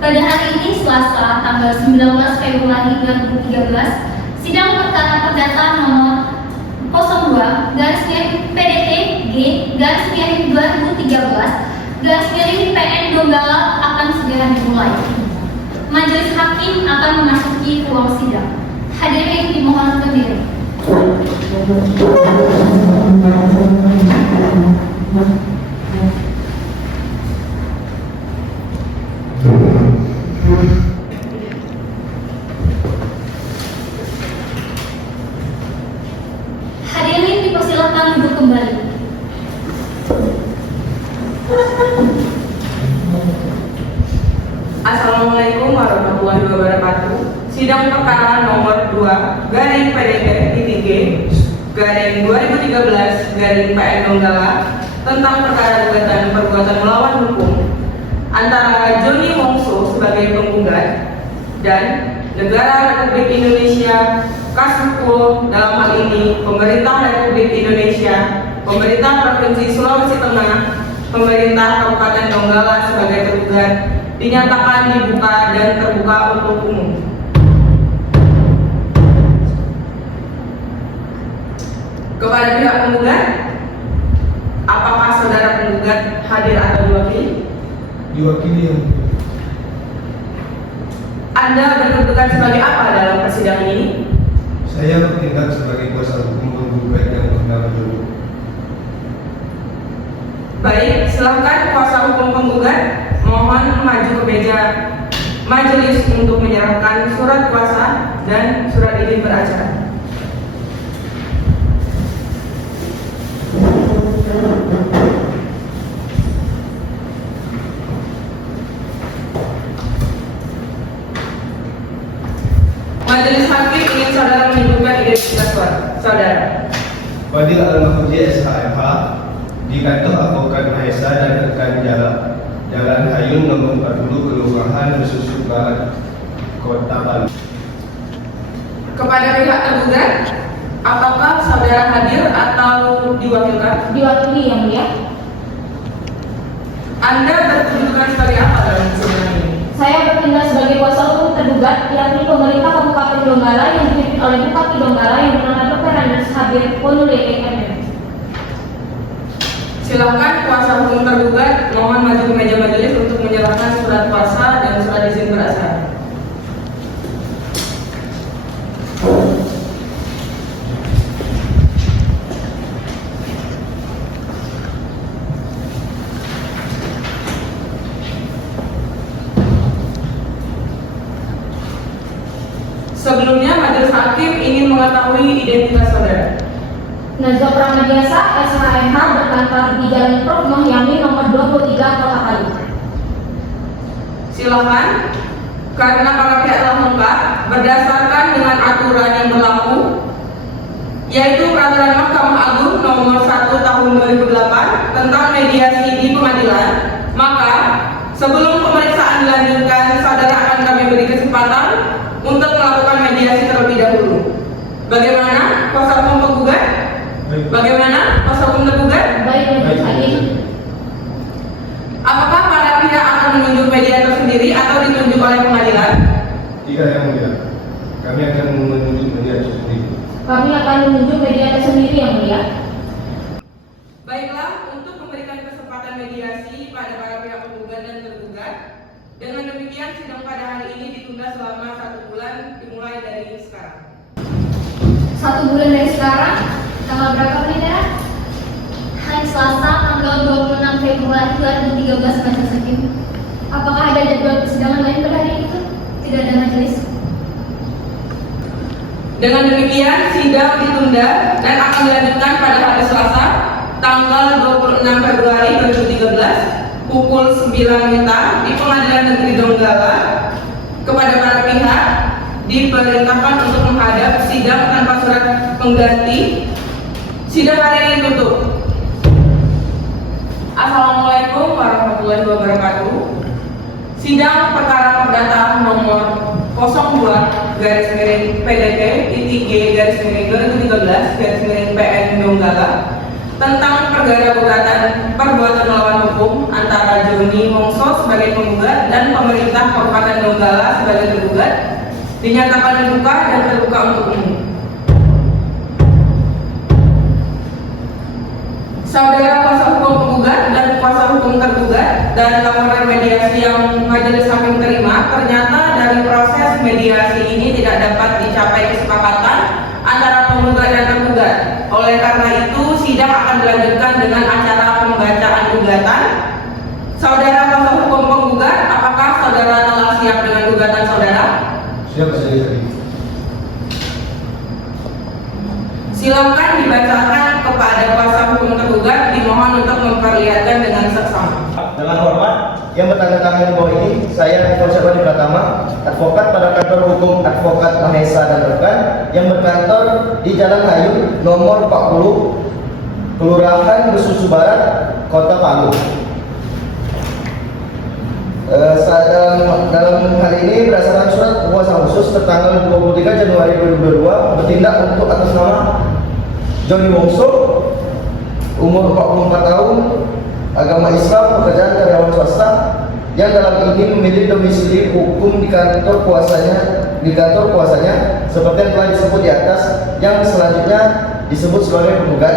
Pada hari ini Selasa tanggal 19 Februari 2013, sidang perkara perdata nomor 02 garis miring PDT G garis miring 2013 garis miring PN Donggala akan segera dimulai. Majelis hakim akan memasuki ruang sidang. Hadirin dimohon berdiri. Hadirin dipersilakan duduk kembali. Assalamualaikum warahmatullahi wabarakatuh. Sidang perkara nomor 2 garing PDT titik G garing 2013 garing PN Donggala tentang perkara gugatan perbuatan melawan hukum antara Joni Wongso sebagai penggugat dan Negara Republik Indonesia Kasukul, dalam hal ini Pemerintah Republik Indonesia, Pemerintah Provinsi Sulawesi Tengah, Pemerintah Kabupaten Donggala sebagai tergugat dinyatakan dibuka dan terbuka untuk umum. Kepada pihak penggugat, apakah saudara penggugat hadir atau diwakili? Diwakili yang Anda berkedudukan sebagai apa dalam persidangan ini? saya bertindak sebagai kuasa hukum penggugat yang bernama Joni. Baik, silakan kuasa hukum penggugat mohon maju ke meja majelis untuk menyerahkan surat kuasa dan surat izin beracara. Majelis hakim ingin saudara menunjukkan identitas saudara. Fadil Al-Mahfuzi SHMH di kantor Advokat Mahesa dan rekan Jalan Hayun nomor 40 Kelurahan Besusu Barat, Kota Palu. Kepada pihak tergugat, apakah saudara hadir atau diwakilkan? Diwakili yang mulia. Anda berkedudukan sebagai apa dalam persidangan ini? Saya bertindak sebagai kuasa hukum tergugat, yakni pemerintah Kabupaten Donggala yang dipimpin oleh Bupati Donggala yang bernama Dr. Andes Habib Ponuleke MM. Silakan kuasa hukum tergugat mohon maju ke meja majelis untuk menyerahkan surat kuasa dan surat izin beracara. Sebelumnya, majelis hakim ingin mengetahui identitas saudara. Najwa Pramadiasa SHMH berkantor di Jalan Prof. Muhyami nomor 23 Kota Palu. Silakan, karena para pihak telah lengkap berdasarkan dengan aturan yang berlaku, yaitu Peraturan Mahkamah Agung nomor 1 tahun 2008 tentang mediasi di pengadilan, maka sebelum pemeriksaan dilanjutkan, saudara akan kami beri kesempatan untuk melakukan mediasi terlebih dahulu. Bagaimana kuasa hukum penggugat? Bagaimana kuasa hukum tergugat? Baik, Majelis Hakim. Apakah para pihak akan menunjuk mediator sendiri atau ditunjuk oleh pengadilan? Tidak yang mulia, kami akan menunjuk mediator sendiri. Kami akan menunjuk mediator sendiri yang mulia. Baiklah, untuk memberikan kesempatan mediasi pada para pihak penggugat dan tergugat, dengan demikian sidang pada hari ini ditunda selama 1 bulan dimulai dari sekarang. 1 bulan dari sekarang, tanggal berapa Bendera? Hari Selasa tanggal 26 Februari 2013 Majelis Hakim. Apakah ada jadwal persidangan lain pada hari itu? Tidak ada majelis. Dengan demikian sidang ditunda dan akan dilanjutkan pada hari Selasa tanggal 26 Februari 2013 pukul 9 WITA di Pengadilan Negeri Donggala. Kepada para pihak diperintahkan untuk menghadap sidang tanpa surat pengganti. Sidang hari ini tutup. Assalamualaikum warahmatullahi wabarakatuh. Sidang perkara perdata nomor 02 garis miring PDT titik G garis miring 2013 garis miring PN Donggala tentang perkara gugatan perbuatan melawan hukum antara Joni Wongso sebagai penggugat dan pemerintah Kabupaten Donggala sebagai tergugat dinyatakan dibuka dan terbuka untuk umum. Saudara kuasa hukum penggugat dan kuasa hukum tergugat dan laporan mediasi yang majelis hakim terima, ternyata dari proses mediasi ini tidak dapat dicapai kesepakatan antara penggugat dan tergugat. Oleh karena itu, sidang akan dilanjutkan dengan acara pembacaan gugatan. Saudara kuasa hukum penggugat, apakah saudara telah siap dengan gugatan saudara? Siap, saya. Silakan dibacakan kepada kuasa hukum tergugat, dimohon untuk memperlihatkan dengan seksama. Dengan hormat, yang bertanda tangan di bawah ini, saya Konservasi Pratama, advokat pada kantor hukum Advokat Mahesa dan rekan, yang berkantor di Jalan Hayung nomor 40, Kelurahan Besusu Barat, Kota Palu. Dalam hal ini berdasarkan surat kuasa khusus tertanggal 23 Januari 2022 bertindak untuk atas nama Joni Wongso, umur 44 tahun, agama Islam, pekerjaan karyawan swasta, yang dalam ini memiliki domisili hukum di kantor kuasanya seperti yang telah disebut di atas, yang selanjutnya disebut sebagai penggugat.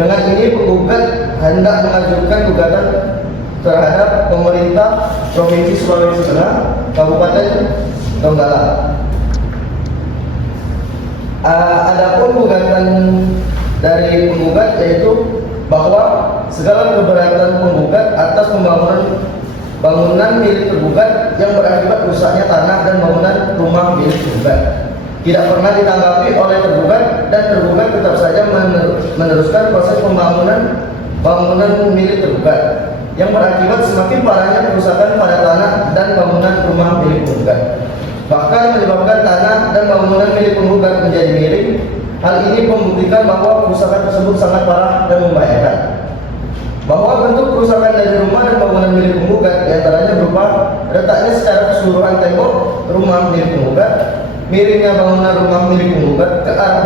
Dengan ini penggugat hendak mengajukan gugatan terhadap pemerintah Provinsi Sulawesi Tengah, Kabupaten Donggala. Adapun gugatan dari penggugat yaitu bahwa segala keberatan penggugat atas bangunan milik tergugat yang berakibat rusaknya tanah dan bangunan rumah milik tergugat tidak pernah ditanggapi oleh tergugat, dan tergugat tetap saja meneruskan proses bangunan milik tergugat yang berakibat semakin parahnya kerusakan pada tanah dan bangunan rumah milik penggugat, bahkan menyebabkan tanah dan bangunan milik penggugat menjadi miring. Hal ini membuktikan bahwa kerusakan tersebut sangat parah dan membahayakan. Bahwa bentuk kerusakan dari rumah dan bangunan milik penggugat diantaranya berupa retaknya secara keseluruhan tembok rumah milik penggugat, miringnya bangunan rumah milik penggugat ke arah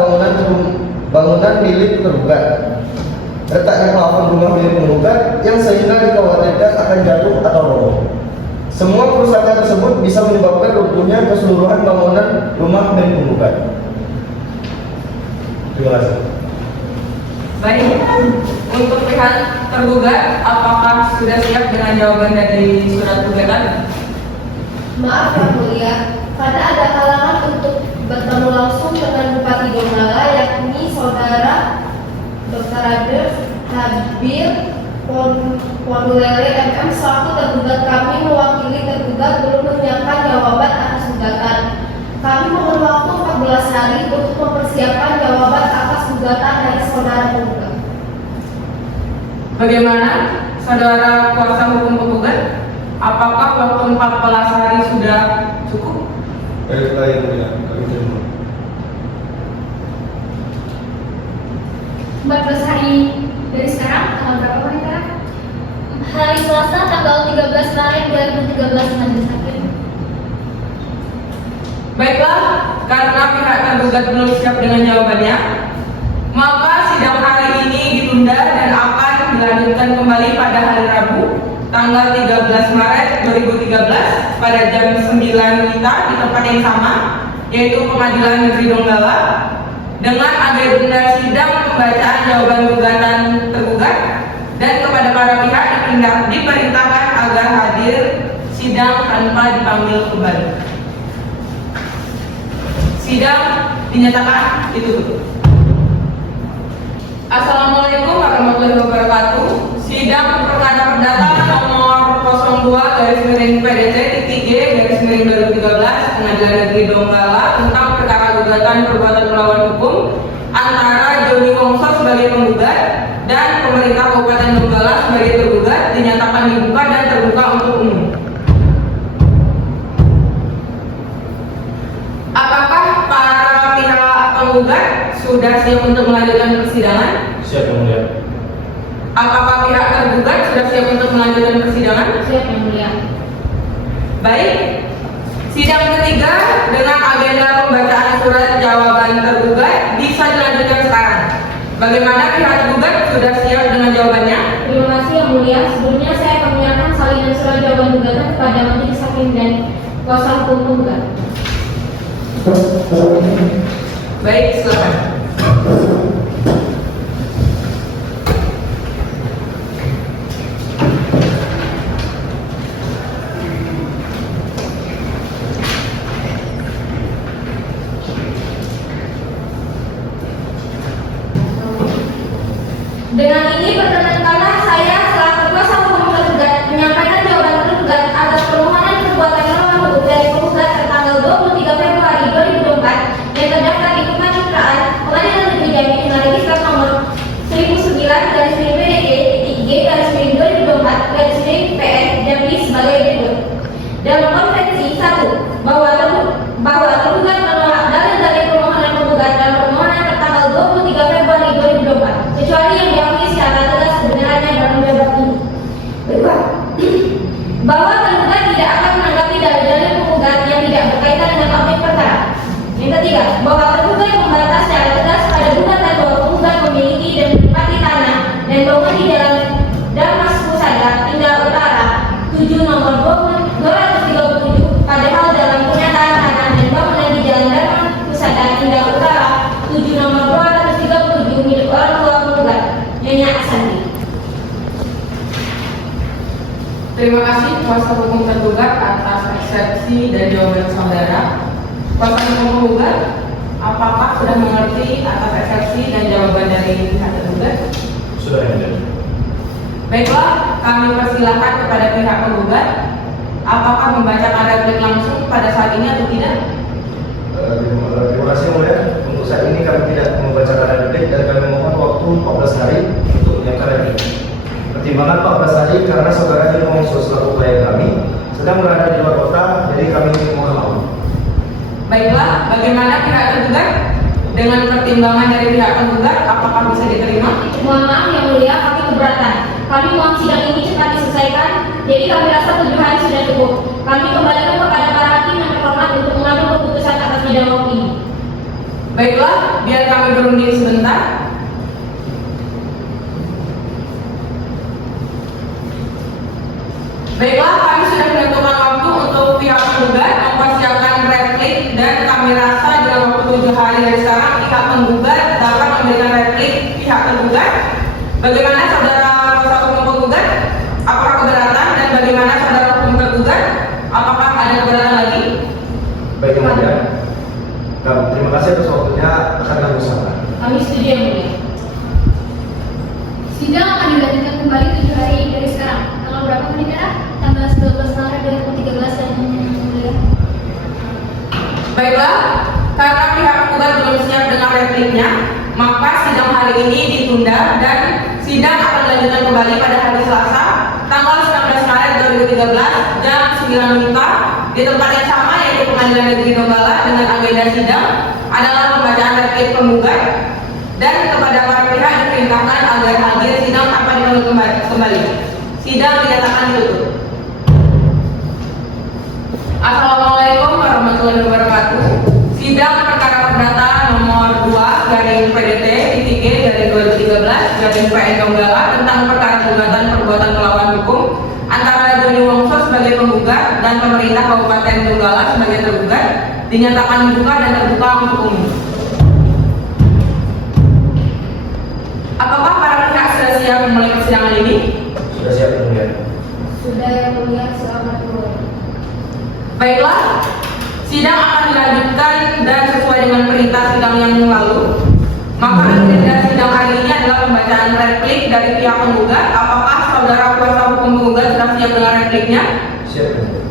bangunan milik tergugat, retaknya plafon rumah milik penggugat yang sehingga dikhawatirkan akan jatuh atau roboh. Semua kerusakan tersebut bisa menyebabkan runtuhnya keseluruhan bangunan rumah milik penggugat. Terima kasih. Baik, untuk pihak tergugat, apakah sudah siap dengan jawaban dari surat gugatan? Maaf Yang Mulia, karena ada halangan untuk bertemu langsung dengan Bupati Donggala, yakni Saudara Dr. Ade Habir Ponulele MM selaku tergugat. Kami mewakili tergugat belum menyiapkan jawaban atas gugatan. Kami mohon waktu 14 hari untuk mempersiapkan jawaban atas gugatan dari saudara penggugat. Bagaimana saudara kuasa hukum penggugat? Apakah waktu 14 hari sudah cukup? Baiklah yang mulia, kami terima. 14 hari dari sekarang, tanggal berapa hari sekarang? Hari Selasa tanggal 13 Maret 2013 majelis hakim. Baiklah, karena pihak tergugat belum siap dengan jawabannya, maka sidang hari ini ditunda dan akan dilanjutkan kembali pada hari Rabu tanggal 13 Maret 2013 pada jam 9 WITA di tempat yang sama, yaitu Pengadilan Negeri Donggala, dengan agenda sidang pembacaan jawaban gugatan tergugat, dan kepada para pihak diperintahkan agar hadir sidang tanpa dipanggil kembali. Sidang dinyatakan ditutup. Assalamualaikum warahmatullahi wabarakatuh. Sidang perkara perdata nomor 02/PDT-G/2013 Pengadilan Negeri Donggala tentang perkara gugatan perbuatan melawan hukum antara Joni Wongso sebagai penggugat dan pemerintah Kabupaten Donggala sebagai tergugat dinyatakan dibuka dan terbuka untuk umum. Apakah para pihak penggugat sudah siap untuk melanjutkan persidangan? Siap yang mulia. Apakah pihak tergugat sudah siap untuk melanjutkan persidangan? Siap Yang Mulia. Baik, sidang ketiga dengan agenda pembacaan surat jawaban tergugat bisa dilanjutkan sekarang. Bagaimana pihak tergugat sudah siap dengan jawabannya? Terima kasih Yang Mulia. Sebelumnya saya akan menyerahkan salinan surat jawaban gugatan kepada majelis hakim dan kuasa hukum penggugat. Baik, silakan. Dengan ini perkenankanlah saya selaku kuasa hukum tergugat menyampaikan jawaban tergugat atas permohonan perbuatan melawan hukum dari penggugat tertanggal 23 Februari 2024 yang terdaftar di Kemajutraan Pengadilan Negeri Jambi dengan registrar nomor 1009-PDG-G-2024-PN Jambi sebagai berikut. Dalam konvensi 1 bahwa tergugat menolak dalil dari permohonan penggugat dalam permohonan tertanggal 23 Februari 2024 kecuali yang diakui secara tegas kebenarannya dalam jawaban ini. Kedua, bahwa tergugat tidak akan menanggapi dalil-dalil penggugat yang tidak berkaitan dengan objek perkara. Yang ketiga, bahwa tergugat membantah secara tegas pada gugatan bahwa penggugat memiliki dan menempati tanah dan bangunan di jalan Damas Pusada, Indah Utara 7 nomor 237, padahal dalam pernyataan tanah dan bangunan di jalan Damas Pusada, Indah Utara 7 nomor 237 milik orang tua penggugat, Nyonya Asandi. Terima kasih kuasa hukum tergugat atas eksepsi dan jawaban saudara. Kuasa hukum penggugat, apakah sudah mengerti atas eksepsi dan jawaban dari pihak tergugat? Sudah ya. Baiklah, kami persilahkan kepada pihak penggugat. Apakah membacakan replik langsung pada saat ini atau tidak? Terima kasih Yang Mulia. Untuk saat ini kami tidak membacakan replik dan kami mohon waktu 14 hari untuk menyiapkan replik. Pertimbangan 14 hari karena saudara Dino Wongso selaku klien kami sedang berada di luar kota, jadi kami mohon maaf. Baiklah, bagaimana pihak tergugat? Dengan pertimbangan dari pihak penggugat, apakah bisa diterima? Mohon maaf Yang Mulia, kami keberatan. Kami mohon sidang ini cepat diselesaikan, jadi kami rasa 7 hari sudah cukup. Kami kembalikan kepada para hakim yang terhormat untuk mengambil keputusan atas bidang ini. Baiklah, biar kami berunding sebentar. Baiklah, kami sudah menentukan waktu untuk pihak penggugat mempersiapkan replik dan kami rasa dalam waktu 7 hari dari sekarang pihak penggugat dapat memberikan replik pihak tergugat. Bagaimana saudara kuasa hukum penggugat? Apakah keberatan dan bagaimana saudara hukum tergugat? Apakah ada keberatan lagi? Baik Yang Mulia. Terima kasih atas waktunya, akan kami usahakan. Kami setuju Yang Mulia. Sidang akan dilanjutkan kembali 7 hari dari sekarang. Tanggal berapa Pendekara? Tanggal 19 Maret 2013 dan Mulia. Baiklah, karena pihak penggugat belum siap dengan repliknya, maka sidang hari ini ditunda dan sidang akan dilanjutkan kembali pada hari Selasa, tanggal 19 Maret 2013 jam 9 WIB di tempat yang sama yaitu Pengadilan Negeri Donggala dengan agenda sidang adalah pembacaan replik penggugat dan kepada para pihak diperintahkan agar hadir sidang tanpa dipanggil kembali. Sidang dinyatakan ditutup. Assalamualaikum warahmatullahi wabarakatuh. Sidang perkara perdata nomor 2/PDT-G/2013 Donggala tentang perkara gugatan perbuatan melawan hukum antara Joni Wongso sebagai penggugat dan pemerintah Kabupaten Donggala sebagai tergugat dinyatakan dibuka dan terbuka untuk umum. Apakah para pihak sudah siap memulai persidangan ini? Sudah siap Yang Mulia. Sudah Yang Mulia, selamat mulai. Baiklah, sidang akan dilanjutkan dan sesuai dengan perintah sidang yang lalu. Maka agenda sidang hari ini adalah pembacaan replik dari pihak penggugat. Apakah saudara kuasa hukum penggugat sudah siap dengan repliknya? Siap Yang Mulia.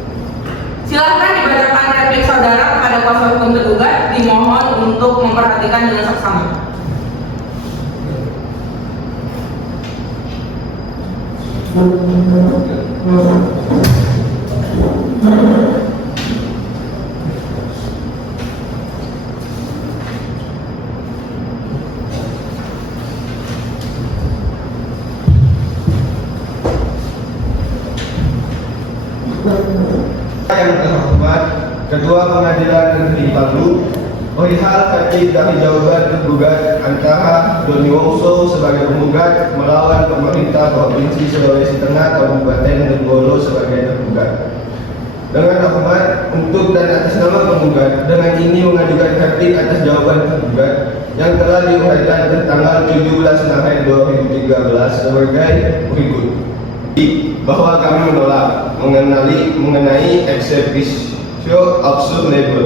Silahkan dibacakan replik saudara kepada kuasa hukum tergugat. Dimohon untuk memperhatikan dengan seksama. Yang terhormat, Ketua Pengadilan Negeri Palu, perihal tertib dari jawaban tergugat antara Doni Wongso sebagai penggugat melawan pemerintah Provinsi Sulawesi Tengah Kabupaten Donggolo sebagai tergugat. Dengan hormat untuk dan atas nama penggugat, dengan ini mengajukan tertib atas jawaban tergugat yang telah diuraikan tanggal 17 Maret 2013 sebagai berikut. Bahwa kami menolak mengenai execution absurd label,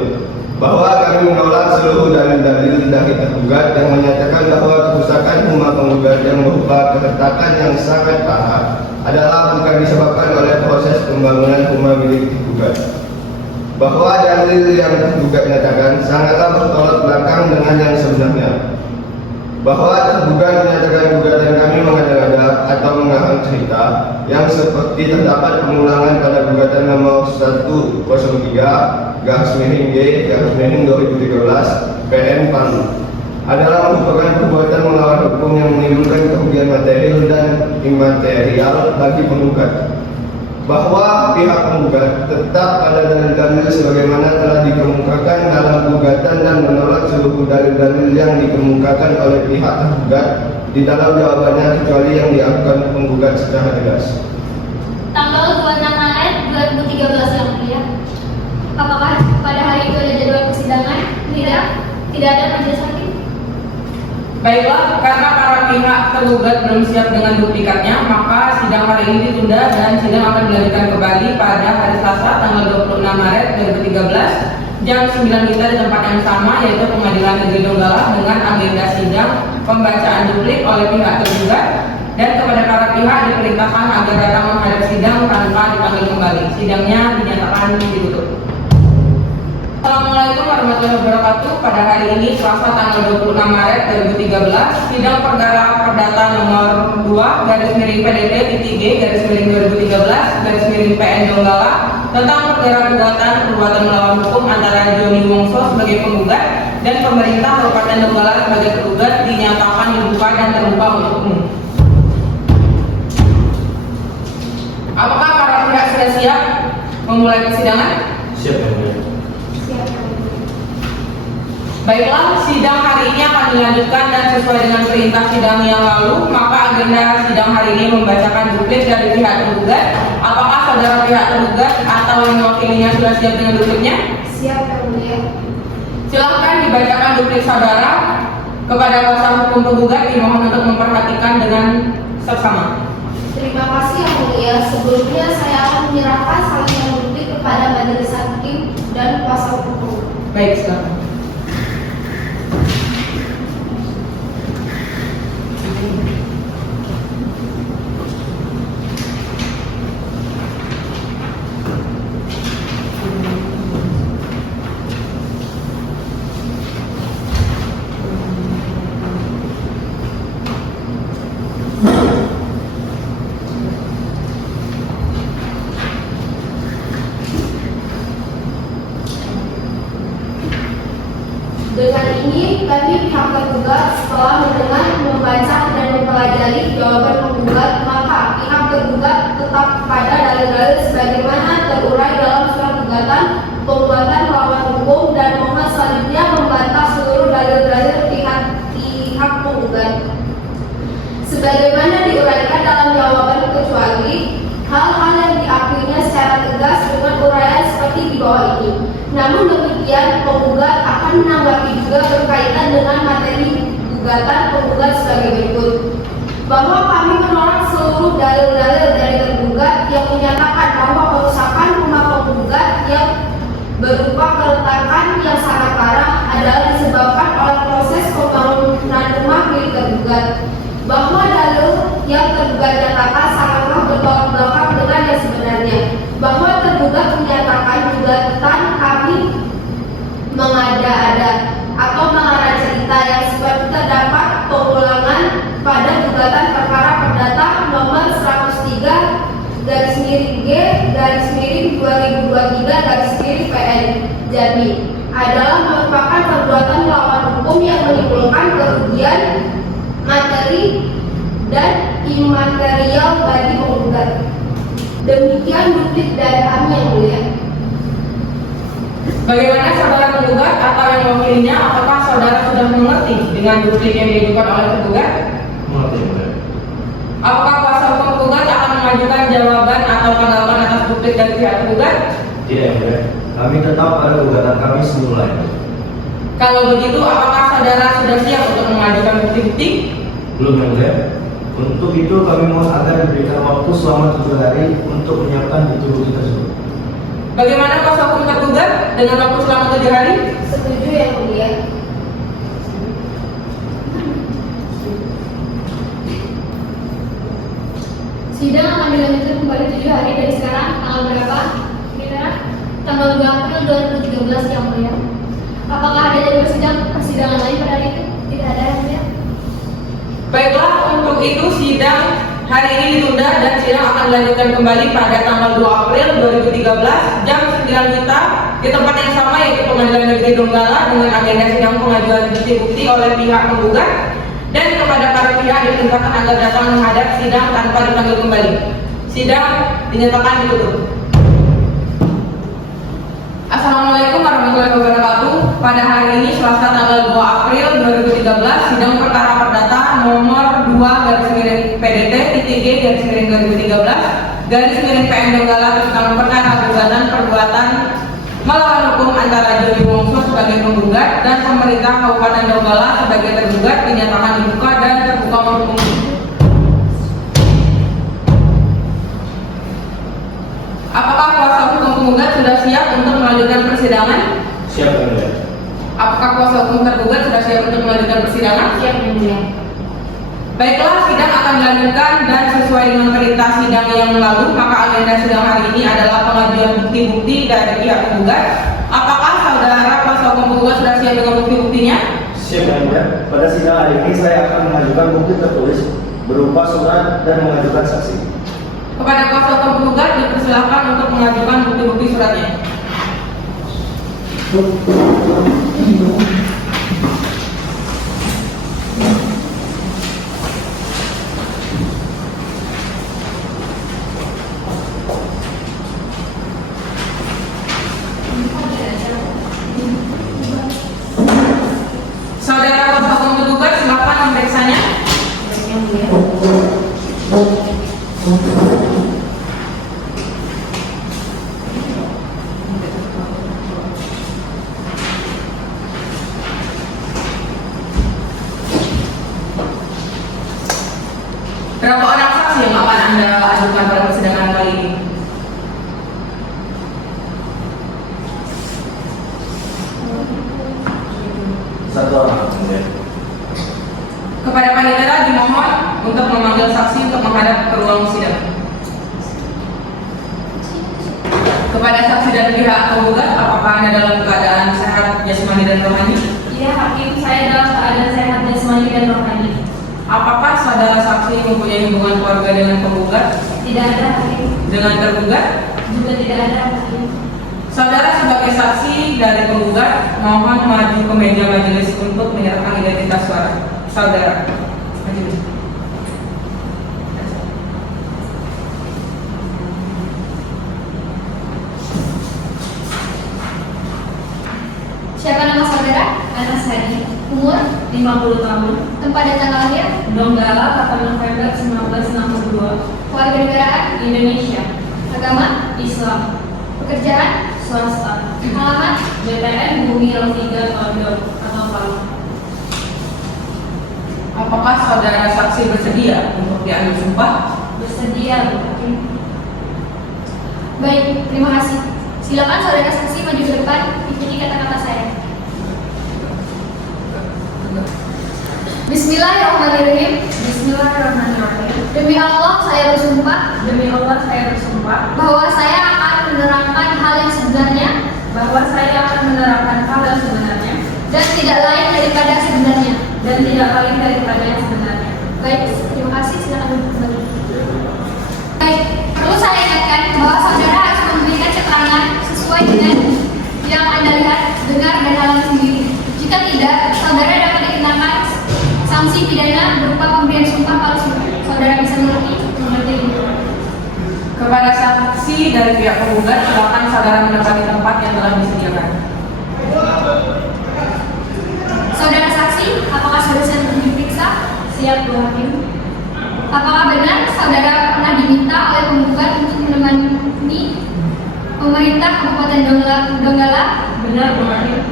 bahwa kami menolak seluruh dalil-dalil dari tergugat yang menyatakan bahwa kerusakan rumah penggugat yang berupa keretakan yang sangat parah adalah bukan disebabkan oleh proses pembangunan rumah milik tergugat. Bahwa dalil yang tergugat nyatakan sangatlah bertolak belakang dengan yang sebenarnya. Bahwa tergugat menyatakan gugatan kami mengada-ngada atau mengarang cerita yang seperti terdapat pengulangan pada gugatan nomor 103 /G/2013 PM Palu adalah merupakan perbuatan melawan hukum yang menimbulkan kerugian material dan imaterial bagi penggugat. Bahwa pihak penggugat tetap pada dalil-dalil sebagaimana telah dikemukakan dalam gugatan dan menolak seluruh dalil-dalil yang dikemukakan oleh pihak tergugat di dalam jawabannya kecuali yang diajukan penggugat secara tegas. Tanggal 26 Maret 2013 yang mulia. Apakah pada hari itu ada jadwal persidangan? Tidak ada majelis hakim. Baiklah, karena para pihak tergugat belum siap dengan duplikatnya, maka sidang hari ini ditunda dan sidang akan dilanjutkan kembali pada hari Selasa tanggal 26 Maret 2013 jam 9 WITA di tempat yang sama, yaitu Pengadilan Negeri Donggala, dengan agenda sidang pembacaan duplik oleh pihak tergugat dan kepada para pihak diperintahkan agar datang menghadap sidang tanpa dipanggil kembali. Sidangnya dinyatakan ditutup. Assalamualaikum warahmatullahi wabarakatuh. Pada hari ini Selasa tanggal 26 Maret 2013, sidang perkara perdata nomor 2/PDT-G/2013/PN Donggala tentang perkara perbuatan melawan hukum antara Doni Wongso sebagai penggugat dan pemerintah Kabupaten Donggala sebagai tergugat dinyatakan dibuka dan terbuka untuk umum. Apakah para pihak sudah siap memulai persidangan? Siap, Yang Mulia. Baiklah, sidang hari ini akan dilanjutkan dan sesuai dengan perintah sidang yang lalu, maka agenda sidang hari ini membacakan duplik dari pihak tergugat. Apakah saudara pihak tergugat atau yang mewakilinya sudah siap dengan dupliknya? Siap, Yang Mulia. Silahkan dibacakan duplik saudara. Kepada kuasa hukum tergugat dimohon untuk memperhatikan dengan seksama. Terima kasih Yang Mulia. Sebelumnya saya akan menyerahkan salinan duplik kepada majelis hakim dan kuasa hukum. Baik, silakan. Dengan ini, kami pihak tergugat setelah mendengar, membaca, dan mempelajari jawaban penggugat, maka pihak tergugat tetap pada dalil-dalil sebagaimana terurai dalam surat gugatan pembuatan melawan hukum dan mohon selanjutnya membantah seluruh dalil-dalil pihak penggugat. Sebagaimana diuraikan dalam jawaban kecuali hal-hal yang diakuinya secara tegas dengan uraian seperti di bawah ini. Namun demikian, penggugat akan menanggapi juga berkaitan dengan materi gugatan penggugat sebagai berikut. Bahwa kami menolak seluruh dalil-dalil dari tergugat yang menyatakan bahwa kerusakan rumah penggugat yang berupa keretakan yang sangat parah adalah disebabkan oleh proses pembangunan rumah milik tergugat. Bahwa dalil yang tergugat nyatakan sangatlah bertolak belakang dengan yang sebenarnya. Bahwa tergugat menyatakan gugatan kami mengada-ada atau mengarang cerita yang seperti terdapat pengulangan pada gugatan perkara perdata nomor 103/G/2023/PN Jambi adalah merupakan perbuatan melawan hukum yang menimbulkan kerugian materi dan imaterial bagi penggugat. Demikian duplik dari kami, Yang Mulia. Bagaimana saudara penggugat atau yang mewakilinya? Apakah saudara sudah mengerti dengan duplik yang diajukan oleh tergugat? Mengerti, Yang Mulia. Apakah kuasa hukum penggugat akan mengajukan jawaban atau pendalaman atas duplik dari pihak tergugat? Tidak, Yang Mulia. Kami tetap pada gugatan kami semula. Kalau begitu, apakah saudara sudah siap untuk mengajukan bukti-bukti? Belum, Yang Mulia. Untuk itu kami mohon agar diberikan waktu selama 7 hari untuk menyiapkan bukti-bukti tersebut. Bagaimana kuasa hukum tergugat dengan waktu selama 7 hari? Setuju Yang Mulia. Sidang akan dilanjutkan kembali 7 hari dari sekarang. Tanggal berapa? Kira-kira tanggal 2 April 2013 yang mulia. Apakah ada jadwal persidangan lain pada hari itu? Tidak ada yang mulia. Baiklah, untuk itu sidang hari ini ditunda dan sidang akan dilanjutkan kembali pada tanggal 2 April 2013 jam 9 WITA di tempat yang sama, yaitu Pengadilan Negeri Donggala, dengan agenda sidang pengajuan bukti-bukti oleh pihak penggugat dan kepada para pihak diperintahkan agar datang menghadap sidang tanpa dipanggil kembali. Sidang dinyatakan ditutup. Assalamualaikum warahmatullahi wabarakatuh. Pada hari ini Selasa tanggal 2 April 2013, sidang perkara perdata nomor 2/PDT-G/2013 Donggala tentang perkara gugatan perbuatan melawan hukum antara Jody Wongso sebagai penggugat dan pemerintah Kabupaten Donggala sebagai tergugat dinyatakan dibuka dan terbuka untuk umum. Apakah kuasa hukum penggugat sudah siap untuk melanjutkan persidangan? Siap, Yang Mulia. Apakah kuasa hukum tergugat sudah siap untuk melanjutkan persidangan? Siap Yang Mulia. Baiklah, sidang akan dilanjutkan dan sesuai dengan perintah sidang yang lalu, maka agenda sidang hari ini adalah pengajuan bukti-bukti dari pihak penggugat. Apakah saudara kuasa hukum penggugat sudah siap dengan bukti-buktinya? Siap, Yang Mulia. Pada sidang hari ini saya akan mengajukan bukti tertulis berupa surat dan mengajukan saksi. Kepada kuasa hukum penggugat dipersilakan untuk mengajukan bukti-bukti suratnya. Saudara kuasa hukum penggugat silakan memeriksanya. Yang Mulia. Berapa orang saksi yang akan Anda ajukan pada persidangan kali ini? Satu orang, Yang Mulia. Kepada panitia dimohon untuk memanggil saksi untuk menghadap ke ruang sidang. Kepada saksi dari pihak penggugat, apakah Anda dalam keadaan sehat jasmani dan rohani? Iya Hakim, saya dalam keadaan sehat jasmani dan rohani. Apakah saudara saksi mempunyai hubungan keluarga dengan penggugat? Tidak ada Hakim. Dengan tergugat? Juga tidak ada Hakim. Saudara sebagai saksi dari penggugat, mohon maju ke meja majelis untuk menyerahkan identitas suara. Saudara, majelis. Siapa nama saudara? Anas Hadi, Umur? 50 tahun. Tempat dan tanggal lahir? Donggala, 8 November 1962. Kewarganegaraan? Indonesia. Agama? Islam. Pekerjaan? Swasta. Alamat? BTN Bumi Rofiga Todor atau Palu. Apakah saudara saksi bersedia untuk diambil sumpah? Bersedia Bu Hakim. Baik, terima kasih. Silakan saudara saksi maju ke depan, ikuti kata-kata saya. Bismillahirrahmanirrahim. Bismillahirrahmanirrahim. Demi Allah saya bersumpah Demi Allah saya bersumpah bahwa saya akan menerangkan hal yang sebenarnya bahwa saya akan menerapkan hal yang sebenarnya dan tidak lain daripada sebenarnya. dan tidak lain daripada yang sebenarnya. Baik, terima kasih. Silakan duduk kembali. Baik, perlu saya ingatkan bahwa saudara harus memberikan keterangan sesuai dengan yang Anda lihat, dengar, dan alami sendiri. Jika tidak, saudara dapat dikenakan sanksi pidana berupa pemberian sumpah palsu. Saudara bisa mengerti? Kepada saksi dari pihak penggugat, silakan saudara menempati tempat yang telah disediakan. Kabupaten Donggala? Benar, Bu Hakim.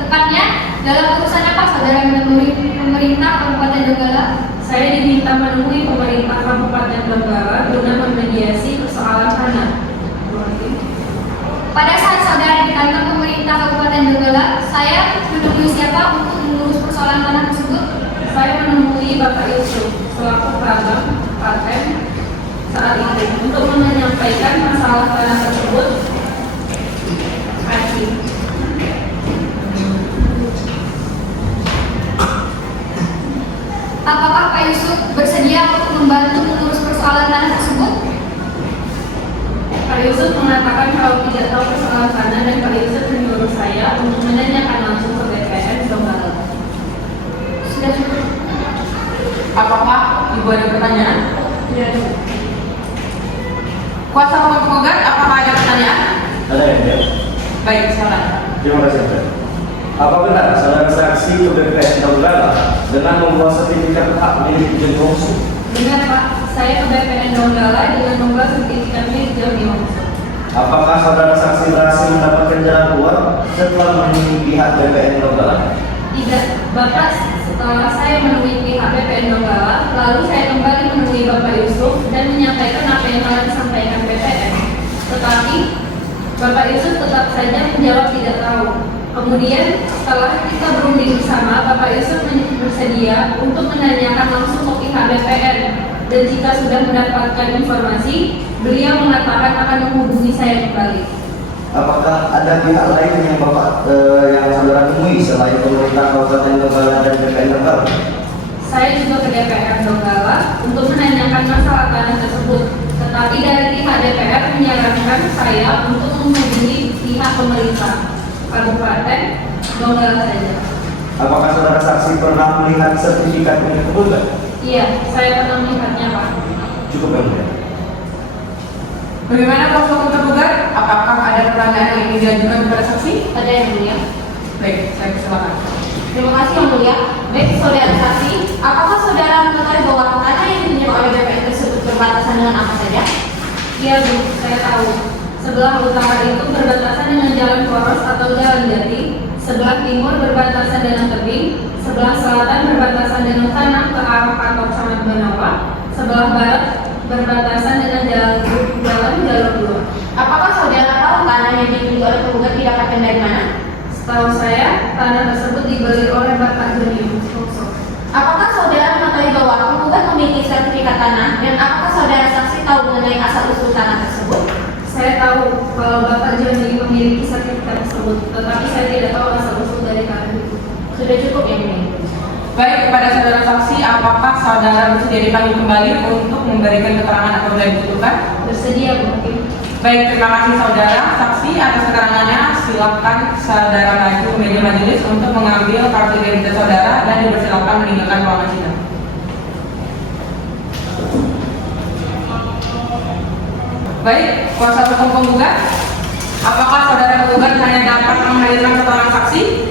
Tepatnya, dalam urusan apa saudara menemui pemerintah Kabupaten Donggala? Saya diminta menemui pemerintah Kabupaten Donggala guna memediasi persoalan tanah. Bu Hakim. Pada saat saudara di kantor pemerintah Kabupaten Donggala, saya menemui siapa untuk mengurus persoalan tanah tersebut? Saya menemui Bapak Yusuf selaku Pangdam Paten saat itu untuk menyampaikan masalah tanah tersebut. Hakim. Apakah Pak Yusuf bersedia untuk membantu mengurus persoalan tanah tersebut? Pak Yusuf mengatakan kalau tidak tahu persoalan tanah dan Pak Yusuf menyuruh saya untuk menanyakan langsung ke BPN Donggala. Sudah cukup. Apakah Ibu ada pertanyaan? Ya, Kuasa hukum penggugat, apakah ada pertanyaan? Ada yang ya? Baik, silakan. Terima kasih. Pak. Apa benar saudara saksi ke BPN Donggala dengan membawa sertifikat hak milik izin bongsu? benar Pak, saya ke BPN Donggala dengan membawa sertifikat milik Joni Wongso. Apakah saudara saksi berhasil mendapatkan jalan keluar setelah menemui pihak BPN Donggala? Tidak, Bapak, setelah saya menemui pihak BPN Donggala, lalu saya kembali menemui Bapak Yusuf dan menyampaikan apa yang telah disampaikan BPN. Tetapi Bapak Yusuf tetap saja menjawab tidak tahu. Kemudian setelah kita berunding bersama, Bapak Yusuf bersedia untuk menanyakan langsung ke pihak BPN. Dan jika sudah mendapatkan informasi, beliau mengatakan akan menghubungi saya kembali. Apakah ada pihak lain yang yang saudara temui selain pemerintah Kabupaten Donggala dan BPN Donggala? Saya juga ke DPR Donggala untuk menanyakan masalah tanah tersebut. Tetapi dari pihak DPR menyarankan saya untuk menghubungi pihak pemerintah Kabupaten Donggala saja. Apakah saudara saksi pernah melihat sertifikat milik penggugat? Iya, saya pernah melihatnya, Pak. Cukup yang mulia. Bagaimana kuasa hukum tergugat? Apakah ada pertanyaan yang ingin diajukan kepada saksi? Ada yang mulia. Baik, saya persilakan. Terima kasih yang mulia. Baik, saudara saksi, apakah saudara mengetahui bahwa tanah yang dipunyai oleh BPN tersebut berbatasan dengan apa saja? Iya, Bu, saya tahu. Sebelah utara itu berbatasan dengan Jalan Poros atau Jalan Jati, sebelah timur berbatasan dengan tebing, sebelah selatan berbatasan dengan tanah ke arah kantor Camat Banawa, sebelah barat berbatasan dengan jalan jalur 2. Apakah saudara tahu tanah yang dimiliki oleh penggugat didapatkan dari mana? Setahu saya, tanah tersebut dibeli oleh Bapak Joni Wongso. Apakah saudara mengetahui bahwa penggugat memiliki sertifikat tanah dan apakah saudara saksi tahu mengenai asal-usul tanah tersebut? Saya tahu kalau Bapak Joni memiliki sertifikat tersebut, tetapi saya tidak tahu asal-usul dari tanah itu. Sudah cukup ya, Bu? Baik, kepada saudara saksi, apakah saudara bersedia dipanggil kembali untuk memberikan keterangan apabila dibutuhkan? Bersedia, Bu Hakim. Baik, terima kasih saudara saksi atas keterangannya. Silakan saudara maju ke meja majelis untuk mengambil kartu identitas saudara dan dipersilakan meninggalkan ruangan sidang. Baik, kuasa hukum penggugat, apakah saudara penggugat hanya dapat menghadirkan keterangan saksi?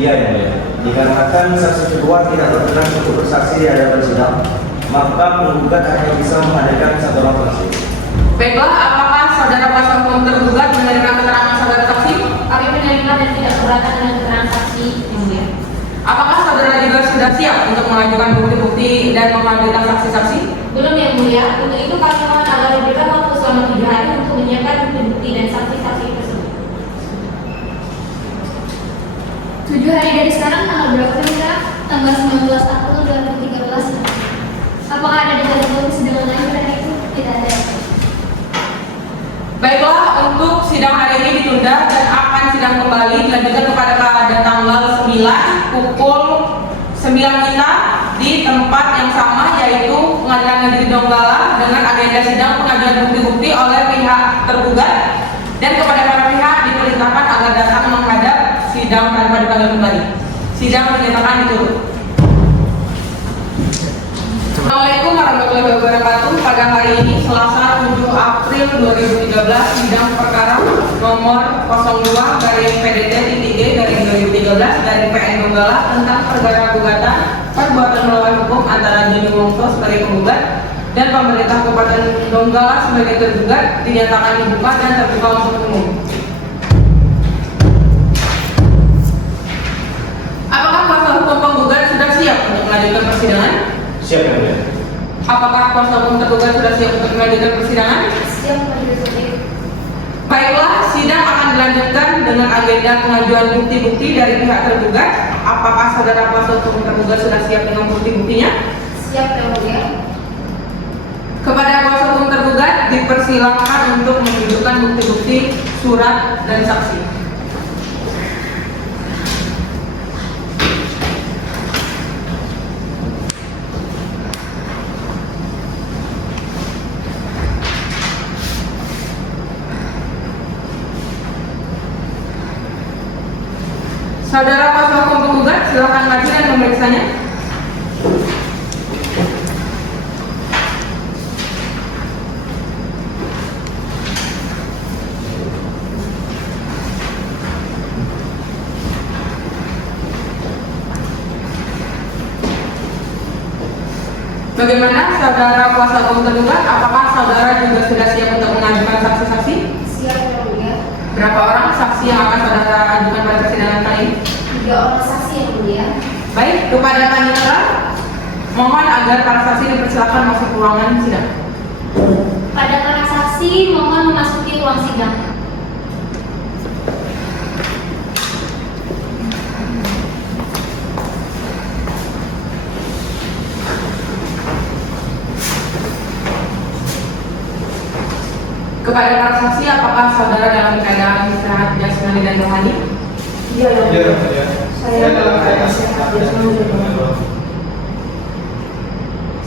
Iya, yang mulia. Dikarenakan saksi kedua tidak berkenan untuk bersaksi di hadapan sidang, maka penggugat hanya bisa menghadirkan satu orang saksi. Baiklah, apakah saudara kuasa hukum tergugat menerima keterangan saudara saksi? Kami menerima dan tidak keberatan dengan keterangan saksi, yang mulia. Apakah saudara juga sudah siap untuk mengajukan bukti-bukti dan menghadirkan saksi-saksi? Belum, yang mulia. Untuk itu kami mohon agar diberikan waktu selama 7 hari untuk menyiapkan bukti-bukti dan saksi-saksi tersebut. 7 hari dari sekarang tanggal berapa kira-kira? Tanggal 19 April 2013. Apakah ada detail persidangan lain pada itu? Tidak ada. Baiklah, untuk sidang hari ini ditunda dan akan sidang kembali dilanjutkan pada tanggal 9 pukul 9 WITA di tempat yang sama, yaitu Pengadilan Negeri Donggala, dengan agenda sidang pengajuan bukti-bukti oleh pihak tergugat, dan kepada para pihak diperintahkan agar datang menghadap sidang tanpa dipanggil kembali. Sidang dinyatakan ditutup. Assalamualaikum warahmatullahi wabarakatuh. Pada hari ini Selasa 7 April 2013, sidang perkara nomor 02/PDT-D/2013 Donggala tentang perkara gugatan perbuatan melawan hukum antara Joni Wongso sebagai penggugat dan pemerintah Kabupaten Donggala sebagai tergugat dinyatakan dibuka dan terbuka untuk umum. hukum tergugat sudah siap untuk melanjutkan persidangan? Siap Majelis Hakim. Baiklah, sidang akan dilanjutkan dengan agenda pengajuan bukti-bukti dari pihak tergugat. Apakah saudara kuasa hukum tergugat sudah siap dengan bukti-buktinya? Siap Yang Mulia. Kepada kuasa hukum tergugat dipersilakan untuk menunjukkan bukti-bukti, surat, dan saksi. Saudara kuasa hukum tergugat silakan maju dan memeriksanya. Bagaimana saudara kuasa hukum tergugat? Apakah saudara juga sudah siap untuk mengajukan saksi-saksi? Siap Yang Mulia. Berapa orang saksi yang akan saudara ajukan pada persidangan kali ini? 3 orang saksi Yang Mulia. Baik, kepada panitera, mohon agar para saksi dipersilakan masuk ke ruangan sidang. Pada para saksi mohon memasuki ruang sidang. Kepada para saksi, apakah saudara dalam keadaan sehat jasmani dan rohani? Iya, Yang Mulia. Iya. Saya dalam keadaan sehat jasmani dan rohani.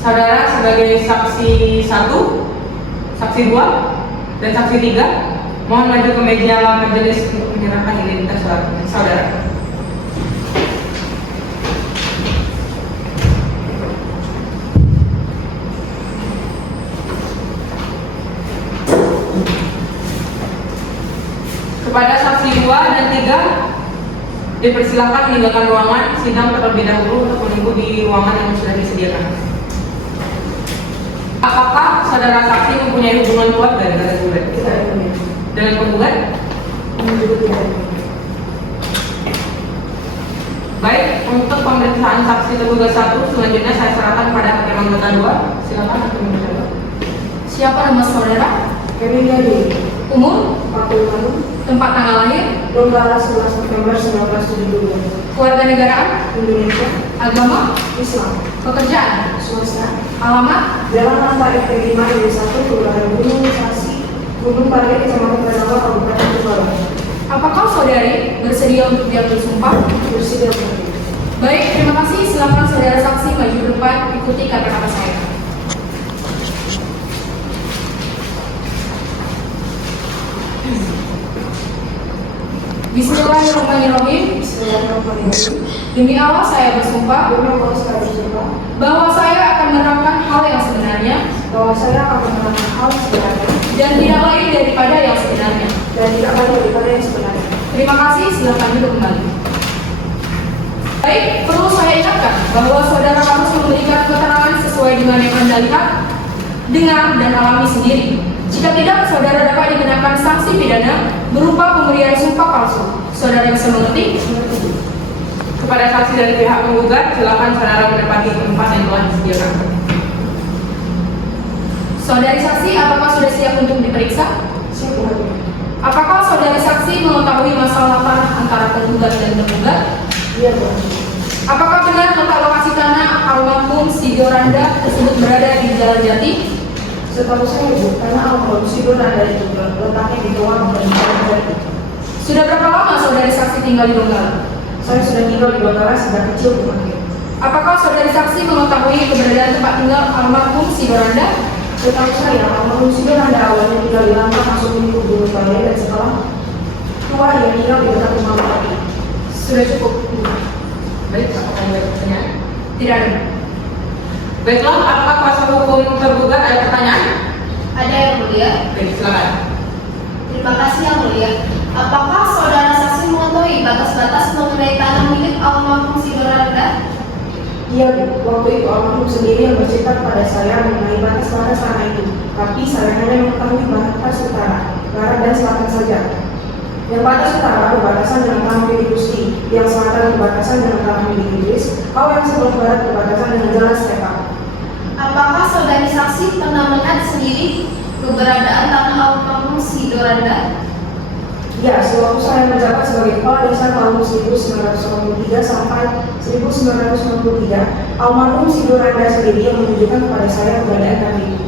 Saudara sebagai saksi 1, saksi 2, dan saksi 3, mohon maju ke meja majelis untuk menyerahkan identitas saudara. Kepada saksi 2 dan 3 dipersilakan meninggalkan ruangan sidang terlebih dahulu untuk menunggu di ruangan yang sudah disediakan. Apakah saudara saksi mempunyai hubungan keluarga dengan tergugat? Tidak, Yang Mulia. Dengan penggugat? Ini juga tidak. Baik, untuk pemeriksaan saksi tergugat 1 selanjutnya saya serahkan pada hakim anggota 2. Silakan hakim anggota 2. Siapa nama saudara? Kevin Yadi, Umur? 40 tahun, Tempat tanggal lahir? Donggala 11 September 1972, Keluarga negaraan? Indonesia, Agama? Islam, Pekerjaan? swasta, Alamat? Jalan Ranta RT 5 RW 1, Kelurahan Gunung Sasi, Gunung Pare, Kecamatan Tanawa, Kabupaten Tubaran. Apakah saudari bersedia untuk diambil sumpah? Bersedia berdiri. Baik, terima kasih. Silakan saudara saksi maju ke depan, ikuti kata-kata saya. Bismillahirrahmanirrahim. Bismillahirrahmanirrahim. Demi Allah saya bersumpah Demi Allah saya bersumpah bahwa saya akan menerangkan hal yang sebenarnya bahwa saya akan menerangkan hal sebenarnya dan tidak lain daripada yang sebenarnya. dan tidak lain daripada yang sebenarnya. Terima kasih. Silakan duduk kembali. Baik, perlu saya ingatkan bahwa saudara harus memberikan keterangan sesuai dengan yang Anda lihat, dengar, dan alami sendiri. Jika tidak, saudara dapat dikenakan sanksi pidana berupa pemberian sumpah palsu. Saudara bisa mengerti? Kepada saksi dari pihak penggugat, silakan saudara menempati tempat yang telah disediakan. Saudari saksi, apakah sudah siap untuk diperiksa? Siap, Yang Mulia. Apakah saudari saksi mengetahui masalah tanah antara penggugat dan tergugat? Iya, Yang Mulia. Apakah benar letak lokasi tanah almarhum si Doranda tersebut berada di Jalan Jati? Setahu saya, Bu, karena almarhum si Doranda itu letaknya di Doang dan Jalan Jati. Sudah berapa lama saudari saksi tinggal di Donggala? Saya sudah tinggal di Donggala sejak kecil, Bu. Apakah saudari saksi mengetahui keberadaan tempat tinggal almarhum si Doranda? Setahu saya, almarhum si Doranda awalnya tinggal di Langkah masuk minggu Gunung Pare dan setelah tua ia tinggal di dekat rumah lagi. Sudah cukup. Baik, apakah ada pertanyaan? Tidak ada. Baiklah, apakah kuasa hukum tergugat ada pertanyaan? Ada Yang Mulia. Baik, silakan. Terima kasih Yang Mulia. Apakah saudara saksi mengetahui batas-batas mengenai tanah milik almarhum si Doranda? Iya, Bu. Waktu itu almarhum sendiri yang bercerita kepada saya mengenai batas-batas tanah itu. Tapi saya hanya mengetahui batas utara, barat, dan selatan saja. Yang batas utara berbatasan dengan tanah milik Gusti, yang selatan berbatasan dengan tanah milik Idris, kalau yang sebelah barat berbatasan dengan jalan Stepak. Apa Apakah saudari saksi pernah melihat sendiri keberadaan tanah almarhum si Doranda? Ya, sewaktu saya menjabat sebagai kepala desa tahun 1993 sampai 1993, almarhum si Doranda sendiri yang menunjukkan kepada saya keberadaan tanah itu.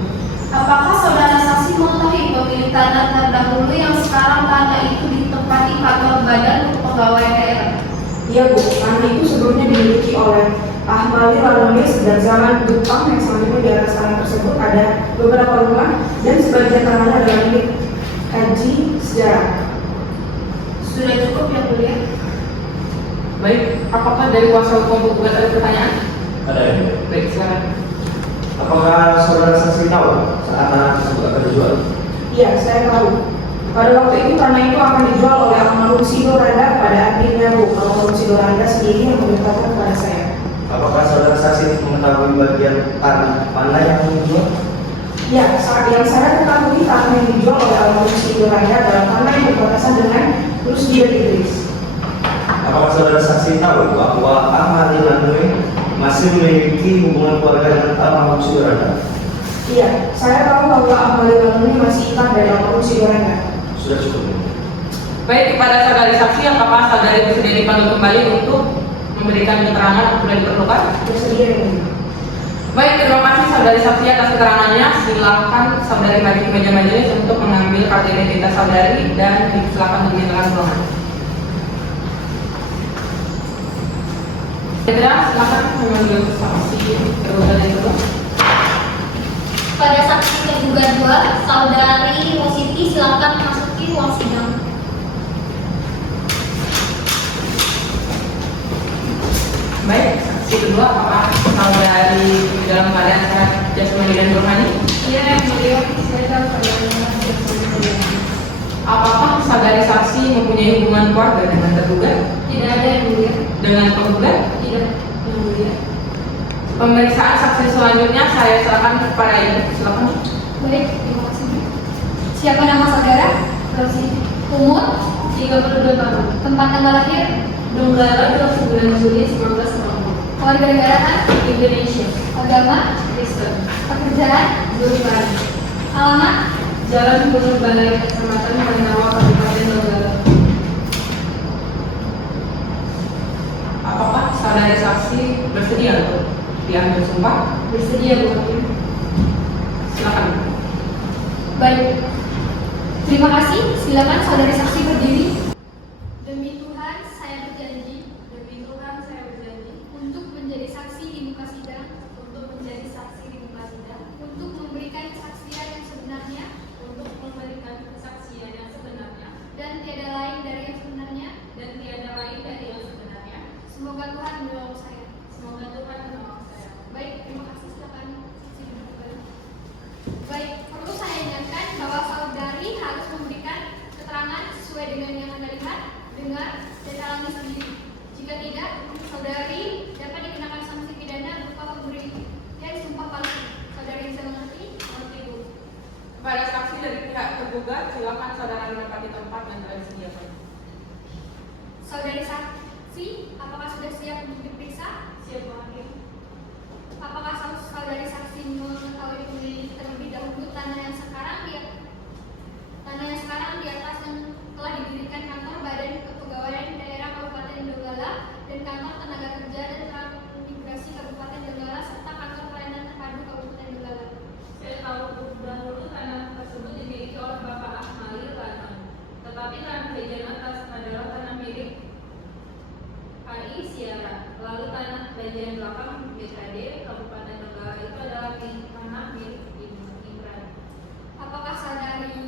Apakah saudara saksi mengetahui pemilik tanah terdahulu yang sekarang tanah itu ditempati kantor badan kepegawaian daerah? Iya Bu, tanah itu sebelumnya dimiliki oleh Ahmali Lalunis dan zaman Jepang yang selanjutnya di atas tanah tersebut ada beberapa rumah dan sebagian tanahnya adalah milik Haji Sejarah. Sudah cukup ya mulia? Baik, apakah dari kuasa hukum penggugat ada pertanyaan? Ada ya? Baik, silakan. Apakah saudara saksi tahu saat tanah tersebut akan dijual? Iya, saya tahu. Pada waktu itu tanah itu akan dijual oleh almarhum si Doranda pada akhirnya Bu. Almarhum si Doranda sendiri yang memberitahukan kepada saya. Apakah saudara saksi mengetahui bagian tanah mana yang dijual? Ya, saat yang saya ketahui tanah yang dijual oleh almarhum si Doranda adalah tanah yang berbatasan dengan Rusdi dan Idris. Apakah saudara saksi tahu bahwa Ahmad Lanui masih memiliki hubungan keluarga dengan almarhum si Doranda? Iya, saya tahu bahwa Ahmad Lanui masih ikat dari almarhum si Doranda. Sudah cukup. Baik, kepada saudari saksi, apakah saudari bersedia dipanggil kembali untuk memberikan keterangan apabila diperlukan? Bersedia ya Bu. Baik, terima kasih saudari saksi atas keterangannya. Silakan saudari maju ke meja majelis untuk mengambil kartu identitas saudari dan silakan dinyatakan ruangan. Silakan memanggil saksi tergugat yang kedua. Pada saksi tergugat 2, saudari Rositi silakan memasuki ruang sidang. Baik, saksi kedua, apakah saudari dalam keadaan sehat jasmani dan rohani? Iya, yang mulia. Saya tahu keberadaan jasmani. Apakah saudari saksi mempunyai hubungan keluarga dengan tergugat? Tidak ada yang mulia. Dengan penggugat? Tidak yang mulia. Pemeriksaan saksi selanjutnya saya serahkan kepada Ibu. Silakan. Baik, terima kasih. Siapa nama saudara? Rositi. Umur? 32 tahun. Tempat tanggal lahir? Donggala 29 Juli 1990. Warga negaraan? Indonesia. Agama? Kristen. Pekerjaan? Guru tani. Alamat? Jalan Gunung Balai, Kecamatan Paringawa, Kabupaten Donggala. Apakah saudari saksi bersedia untuk diambil sumpah? Bersedia Bu Hakim. Silakan. Baik. Terima kasih. Silakan saudari saksi berdiri. Demi Tuhan, saya berjanji Demi Tuhan saya berjanji untuk menjadi saksi di muka sidang, untuk menjadi saksi di muka sidang, untuk memberikan kesaksian yang sebenarnya untuk memberikan kesaksian yang sebenarnya dan tiada lain dari yang sebenarnya. dan tiada lain dari yang sebenarnya. Semoga Tuhan menolong saya. Semoga Tuhan menolong saya. Baik, terima kasih. Silakan saksi duduk kembali. Baik, perlu saya ingatkan bahwa saudari harus memberikan keterangan sesuai dengan yang Anda lihat, dengar, dan alami sendiri. Jika tidak, saudari dapat dikenakan sanksi pidana berupa pemberian sumpah palsu. Saudari bisa mengerti? Mengerti, Bu. Kepada saksi dari pihak tergugat, silakan saudara menempati tempat yang telah disediakan. Saudari saksi, apakah sudah siap untuk diperiksa? Siap Bu Hakim. Apakah saudari saksi mengetahui pemilik terlebih dahulu tanah yang sekarang di atas yang telah didirikan kantor Badan Kepegawaian Daerah Kabupaten Donggala dan kantor Tenaga Kerja dan Transmigrasi Kabupaten Donggala serta kantor Pelayanan Terpadu Kabupaten Donggala? Saya tahu dahulu tanah tersebut dimiliki oleh Bapak Ahmali Lanang, tetapi tanah bagian atas adalah tanah milik KI Siara. Lalu tanah bagian belakang BKD Kabupaten Donggala itu adalah tanah milik Imran. Apakah saudari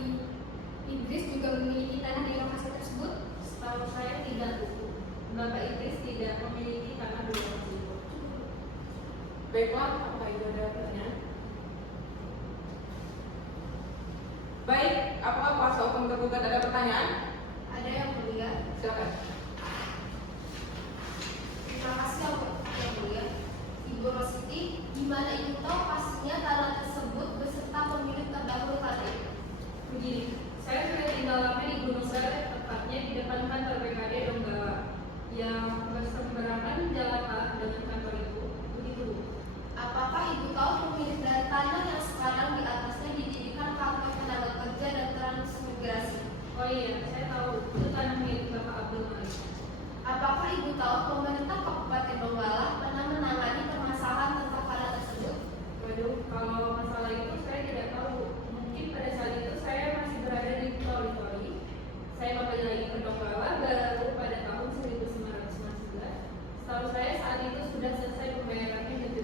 Idris juga memiliki tanah di lokasi tersebut? Setahu saya tidak Bu. Bapak Idris tidak memiliki tanah di lokasi itu. Baiklah, apa itu ada pertanyaan? Baik, apakah kuasa hukum tergugat ada pertanyaan? Ada yang mulia. Silakan. Terima kasih yang mulia. Ibu Rositi, di mana Ibu tahu pastinya tanah tersebut beserta pemilik terdahulu KTP? Begini, saya sudah tinggal lama di Gunung Sari, tepatnya di depan kantor BKD Donggala yang berseberangan jalan A dengan kantor itu. Begitu Bu. Apakah Ibu tahu pemilik dari Ibu tahu pemerintah Kabupaten Donggala pernah menangani permasalahan tentang tanah tersebut? Waduh, kalau masalah itu saya tidak tahu. Mungkin pada saat itu saya masih berada di Tori. Saya kembali lagi ke Donggala baru pada tahun 1919. Setahu saya saat itu sudah selesai pembayarannya gitu.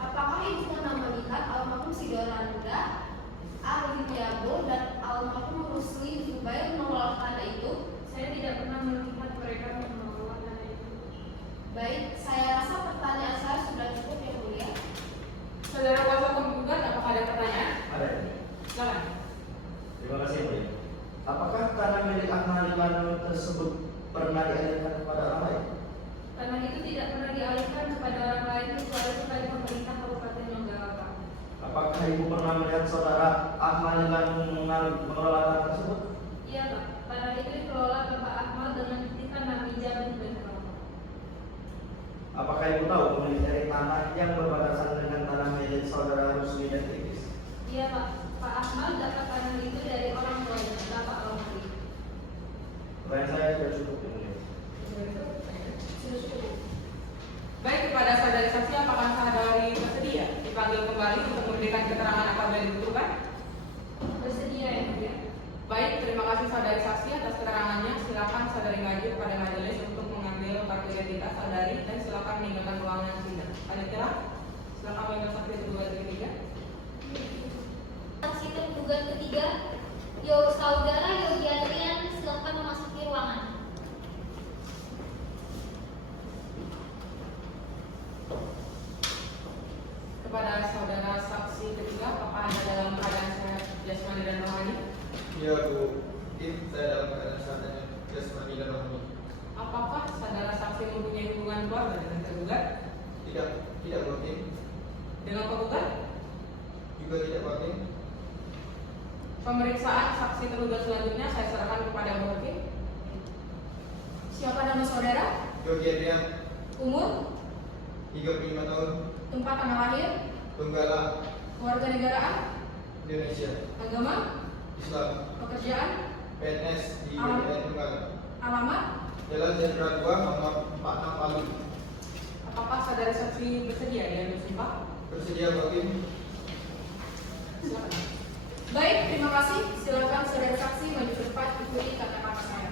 Apakah Ibu pernah melihat almarhum Sidoranda, Arif Tiago, dan almarhum Rusli Zubair mengelola tanah itu? Saya tidak pernah melihat mereka mengelola tanah itu. Baik, saya rasa pertanyaan saya sudah cukup yang mulia. Saudara kuasa penggugat, apakah ada pertanyaan? Ada. Silakan. Terima kasih, Yang Mulia. Apakah tanah milik Ahmad Iman tersebut pernah dialihkan kepada orang lain? Tanah itu tidak pernah dialihkan kepada orang lain kecuali kepada pemerintah Kabupaten Donggala, Pak. Apakah Ibu pernah melihat saudara Ahmad Iman mengelola tanah tersebut? Iya, Pak. Tanah itu dikelola Bapak Akmal dengan titipan Nabi Jamin dan Kelompok. Apakah Ibu tahu pemilik dari tanah yang berbatasan dengan tanah milik saudara Rusmi dan Idris? Iya, Pak. Pak Akmal dapat tanah itu dari orang tuanya, Bapak Romali. Pertanyaan saya sudah cukup, Yang Mulia. Sudah cukup. Baik, kepada saudari saksi, apakah saudari bersedia dipanggil kembali untuk memberikan keterangan apabila dibutuhkan? Bersedia ya, Bu, ya? Baik, terima kasih saudari saksi atas keterangannya. Silakan saudari maju kepada majelis untuk mengambil kartu identitas saudari dan silakan meninggalkan ruangan sidang. Panitia, silakan mengambil saksi tergugat ketiga. Saksi tergugat ketiga, Saudara Yogi Adrian, silakan memasuki ruangan. Kepada saudara saksi ketiga, apakah Anda dalam keadaan sehat jasmani dan rohani? Iya Bu, saya dalam keadaan sehat dan jasmani dan rohani. Apakah saudara saksi mempunyai hubungan keluarga dengan tergugat? Tidak Bu Hakim. Dengan penggugat? Juga tidak Bu Hakim. Pemeriksaan saksi tergugat selanjutnya saya serahkan kepada Bu Hakim. Siapa nama saudara? Yogi Adrian, Umur? 35 tahun, Tempat tanggal lahir? Donggala, Keluarga negaraan? Indonesia, Agama? Islam, Pekerjaan? PNS di Alam. BPN Donggala. Alamat? Jalan Jenderal 2 nomor 46 Palu. Apakah saudara saksi bersedia ya bersumpah? Bersedia Bu Hakim. Silakan. Baik, terima kasih. Silakan saudara saksi maju ke depan ikuti kata-kata saya.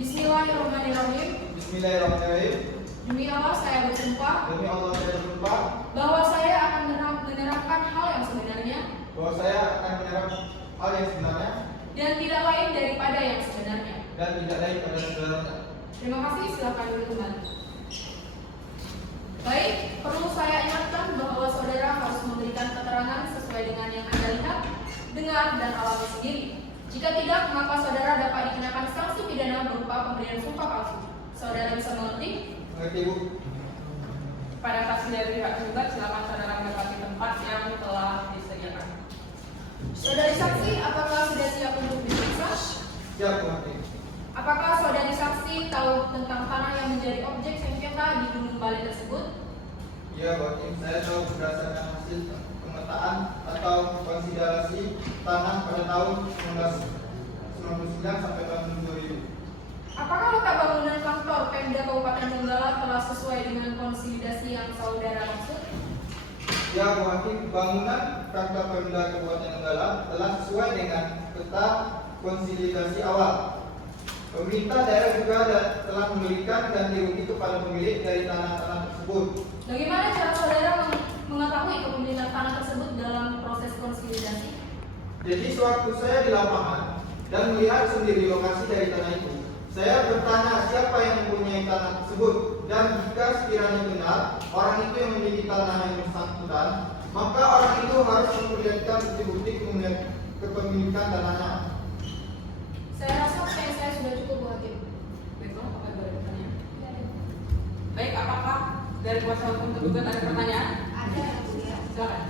Bismillahirrahmanirrahim. Bismillahirrahmanirrahim. Demi Allah saya bersumpah Demi Allah saya bersumpah bahwa saya akan menerangkan hal yang sebenarnya bahwa saya akan menerangkan hal yang sebenarnya dan tidak lain daripada yang sebenarnya. dan tidak lain pada sebenarnya. Terima kasih, silakan duduk kembali. Baik, perlu saya ingatkan bahwa saudara harus memberikan keterangan sesuai dengan yang Anda lihat, dengar, dan alami sendiri. Jika tidak, maka saudara dapat dikenakan sanksi pidana berupa pemberian sumpah palsu. Saudara bisa mengerti? Mengerti Bu? Pada saksi dari pihak tergugat, silakan saudara mendapati tempat yang telah disediakan. Saudari saksi, apakah sudah siap untuk diperiksa? Siap Bu Hakim. Apakah saudari saksi tahu tentang tanah yang menjadi objek sengketa di Gunung Bali tersebut? Ya Bu Hakim, saya tahu berdasarkan hasil pemetaan atau konsiderasi tanah pada tahun 1999 sampai tahun 2000. Apakah letak bangunan kantor Pemda Kabupaten Donggala telah sesuai dengan konsolidasi yang saudara maksud? Ya Bu Hakim, bangunan kantor Pemda Kabupaten Donggala telah sesuai dengan peta konsolidasi awal. Pemerintah daerah juga telah memberikan ganti rugi kepada pemilik dari tanah-tanah tersebut. Bagaimana cara saudara mengetahui kepemilikan tanah tersebut dalam proses konsolidasi? Jadi sewaktu saya di lapangan dan melihat sendiri lokasi dari tanah itu, saya bertanya siapa yang mempunyai tanah tersebut, dan jika sekiranya benar orang itu yang memiliki tanah yang bersangkutan, maka orang itu harus memperlihatkan bukti-bukti kepemilikan tanahnya. Saya rasa pertanyaan saya sudah cukup, Bu Hakim. Baiklah, apakah ada pertanyaan? Baik, apakah dari kuasa hukum tergugat ada pertanyaan? Ada yang mulia. Silakan.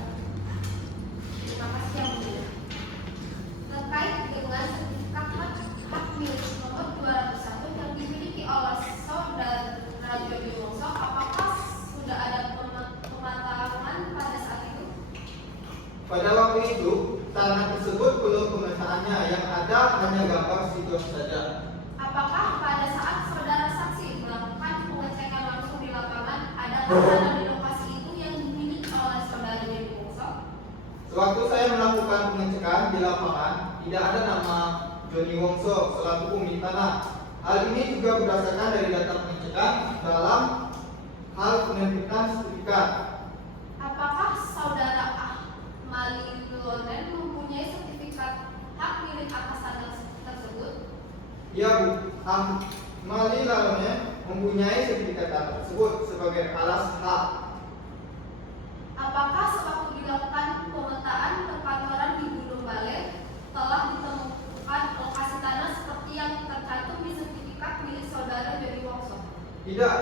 Terima kasih yang mulia. Terkait dengan sertifikat hak milik nomor 201 yang dimiliki oleh saudara Jody Wongso, apakah sudah ada pematangan pada saat itu? Pada waktu itu tanah tersebut belum pemetaannya, yang ada hanya gambar situasi saja. Apakah pada saat saudara saksi melakukan pengecekan langsung di lapangan ada tanah di lokasi itu yang dimiliki oleh saudara Joni Wongso? Sewaktu saya melakukan pengecekan di lapangan, tidak ada nama Joni Wongso selaku pemilik tanah. Hal ini juga berdasarkan dari data pengecekan dalam hal penerbitan sertifikat. Apakah saudara Ahmali Lonen mempunyai sertifikat hak milik atas tanah tersebut? Ya Bu, Ahmali Lalone mempunyai sertifikat tanah tersebut sebagai alas hak. Apakah sewaktu dilakukan pemetaan perkantoran di Gunung Bale telah ditemukan lokasi tanah seperti yang tercantum di sertifikat milik saudara Joni Wongso? Tidak,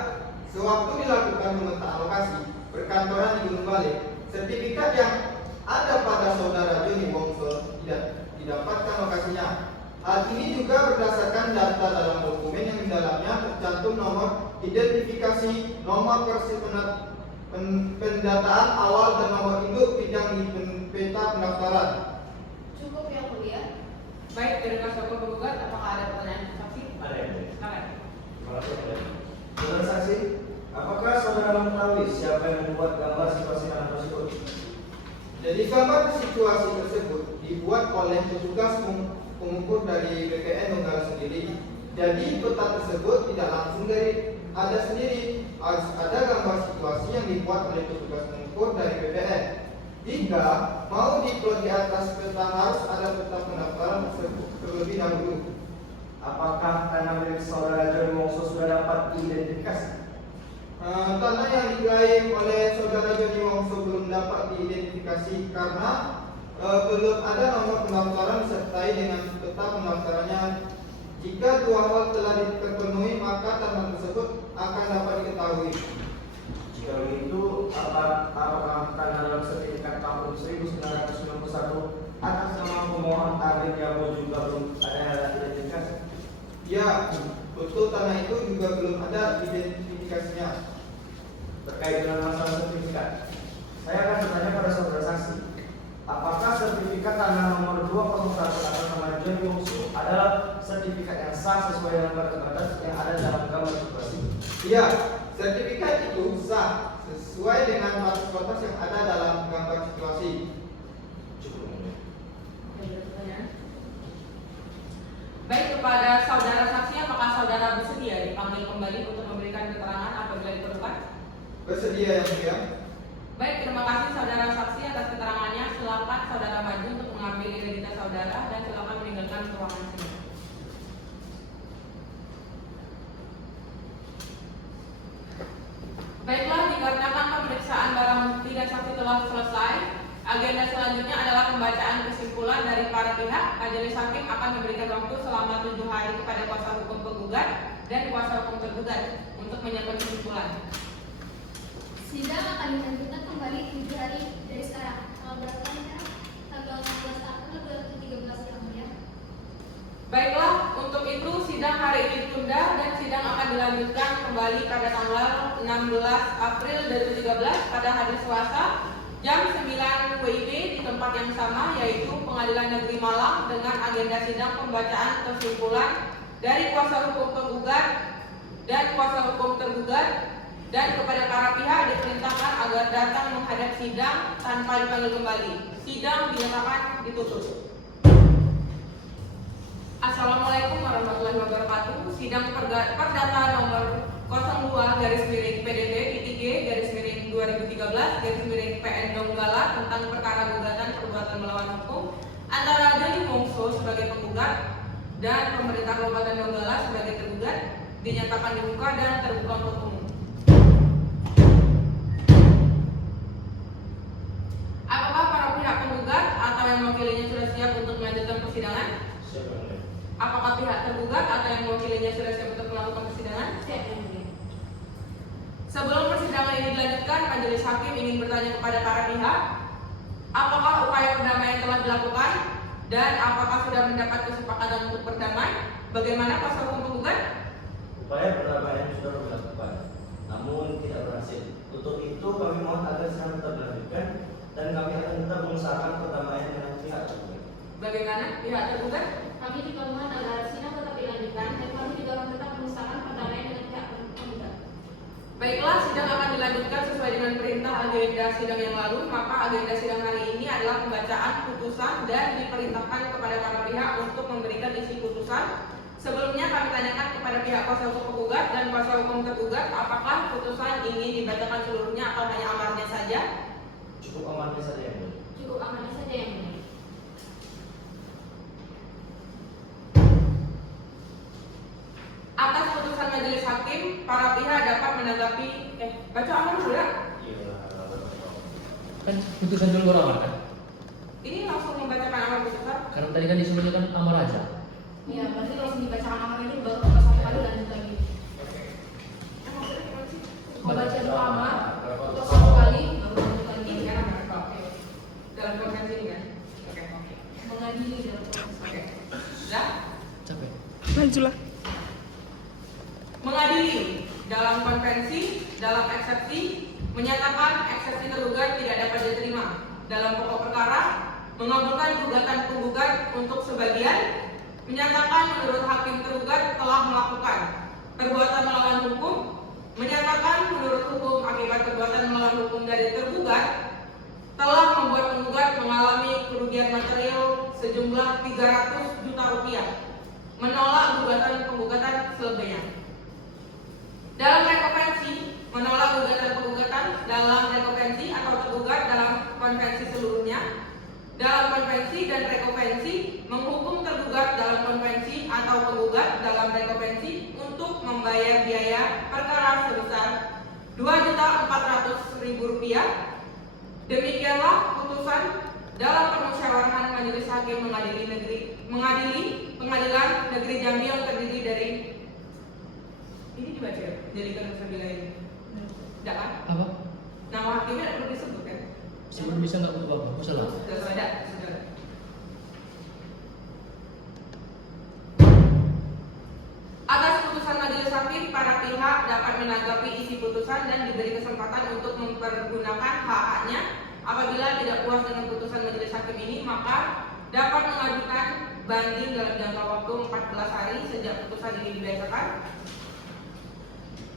sewaktu dilakukan pemetaan lokasi perkantoran di Gunung Bale, sertifikat yang ada pada saudara Joni Wongso tidak didapatkan lokasinya. Hal ini juga berdasarkan data dalam dokumen yang di dalamnya tercantum nomor identifikasi, nomor pendataan awal dan nomor induk bidang di peta pendaftaran. Cukup yang mulia. Baik, terima kasih Bapak penggugat. Apakah ada pertanyaan saksi? Ada yang mulia. Silakan. Terima kasih. Saudara saksi, apakah saudara mengetahui siapa yang membuat gambar situasi tanah tersebut? Jadi gambar situasi tersebut dibuat oleh petugas pengukur dari BPN Donggala sendiri. Jadi peta tersebut tidak langsung dari ada sendiri, ada gambar situasi yang dibuat oleh petugas pengukur dari BPN. Jika mau diplot di atas peta harus ada peta pendaftaran tersebut terlebih dahulu. Apakah tanah milik saudara Joni Wongso sudah dapat diidentifikasi? Tanah yang diklaim oleh saudara Joni Wongso belum dapat diidentifikasi karena belum ada nomor pendaftaran disertai dengan peta pendaftarannya. Jika dua hal telah terpenuhi, maka tanah tersebut akan dapat diketahui. Jika begitu, apakah tanah dalam sertifikat tahun 1991 atas nama pemohon Arvin Jabo juga belum ada identifikasi? Ya, betul, tanah itu juga belum ada identifikasinya. Terkait dengan masalah sertifikat, saya akan bertanya pada saudara saksi, apakah sertifikat tanah nomor 201 atas nama Joni Wongso adalah sertifikat yang sah sesuai dengan batas-batas yang ada dalam gambar situasi? Iya, sertifikat itu sah sesuai dengan batas-batas yang ada dalam gambar situasi. Cukup mulia. Ada pertanyaan? Baik, kepada saudara saksi, apakah saudara bersedia dipanggil kembali untuk memberikan keterangan apabila diperlukan? Bersedia yang mulia. Baik, terima kasih saudara saksi atas keterangannya. Silakan saudara maju untuk mengambil identitas saudara dan silakan meninggalkan ruangan sini. Baiklah, dikarenakan pemeriksaan barang bukti dan saksi telah selesai, agenda selanjutnya adalah pembacaan kesimpulan dari para pihak. Majelis hakim akan memberikan waktu selama 7 hari kepada kuasa hukum penggugat dan kuasa hukum tergugat untuk menyampaikan kesimpulan. Sidang akan dilanjutkan kembali 7 hari dari sekarang. Tanggal berapa sekarang? Tanggal 16 April 2013 yang mulia. Baiklah, untuk itu sidang hari ini ditunda dan sidang akan dilanjutkan kembali pada tanggal 16 April 2013 pada hari Selasa jam 9 WIB di tempat yang sama, yaitu Pengadilan Negeri Malang, dengan agenda sidang pembacaan kesimpulan dari kuasa hukum penggugat dan kuasa hukum tergugat, dan kepada para pihak diperintahkan agar datang menghadap sidang tanpa dipanggil kembali. Sidang dinyatakan ditutup. Assalamualaikum warahmatullahi wabarakatuh. Sidang perdata nomor 02/PDT-PDD-2013 PN Donggala tentang perkara gugatan perbuatan melawan hukum antara Joni Wongso sebagai penggugat dan pemerintah Kabupaten Donggala sebagai tergugat dinyatakan dibuka dan terbuka untuk umum. Apakah para pihak penggugat atau yang mewakilinya sudah siap untuk melanjutkan persidangan? Siap, yang mulia. Apakah pihak tergugat atau yang mewakilinya sudah siap untuk melakukan persidangan? Siap yang mulia. Sebelum persidangan ini dilanjutkan, majelis hakim ingin bertanya kepada para pihak, apakah upaya perdamaian telah dilakukan dan apakah sudah mendapat kesepakatan untuk berdamai? Bagaimana kuasa hukum penggugat? Upaya perdamaian sudah dilakukan, namun tidak berhasil. Untuk itu kami mohon agar sidang tetap dilanjutkan dan kami akan tetap mengusahakan perdamaian dengan pihak Bagaimana pihak tergugat? Kami juga mohon agar sidang tetap dilanjutkan dan kami juga akan tetap mengusahakan perdamaian dengan pihak penggugat. Baiklah, sidang akan dilanjutkan sesuai dengan perintah agenda sidang yang lalu. Maka agenda sidang hari ini adalah pembacaan putusan dan diperintahkan kepada para pihak untuk memberikan isi putusan. Sebelumnya kami tanyakan kepada pihak kuasa hukum penggugat dan kuasa hukum tergugat, apakah putusan ini dibacakan seluruhnya atau hanya amarnya saja? Cukup amannya saja yang mulia. Cukup amannya saja yang mulia. Atas putusan majelis hakim, para pihak dapat menanggapi. Baca amar dulu ya. Iya. Kan putusan dulu orang kan? Ini langsung membacakan amar putusan. Karena tadi kan disuruhnya kan amar aja. Ya, berarti langsung dibacakan amarnya dulu baru kita satu kali lanjut lagi. Maksudnya gimana sih? Membaca doa amar, terus satu kali baru lanjut lagi. Ini kan amar oke. Dalam konvensi ini kan? Oke. Mengadili dalam proses. Oke. Sudah? Capek. Mengadili dalam konvensi, dalam eksepsi, menyatakan eksepsi tergugat tidak dapat diterima. Dalam pokok perkara, mengabulkan gugatan penggugat untuk sebagian, menyatakan menurut hakim tergugat telah melakukan perbuatan melawan hukum, menyatakan menurut hukum akibat perbuatan melawan hukum dari tergugat telah membuat penggugat mengalami kerugian material sejumlah 300 juta rupiah, menolak gugatan penggugat selebihnya. Dalam rekovensi, menolak gugatan penggugat dalam rekovensi atau tergugat dalam konvensi seluruhnya. Dalam konvensi dan rekovensi, menghukum tergugat dalam konvensi atau penggugat dalam rekovensi untuk membayar biaya perkara sebesar Rp2.400.000. Demikianlah putusan dalam permusyawarahan majelis hakim mengadili pengadilan negeri Jambi yang terdiri dari ini dibaca ya? Dari Kementerian Wilayah ini. Tidak kan? Apa? Nama hakimnya tidak perlu disebut kan? Sebelum bisa nggak berubah apa? Salah. Sudah ada. Atas putusan majelis hakim, para pihak dapat menanggapi isi putusan dan diberi kesempatan untuk mempergunakan hak-haknya. Apabila tidak puas dengan putusan majelis hakim ini, maka dapat mengajukan banding dalam jangka waktu 14 hari sejak putusan ini dibacakan.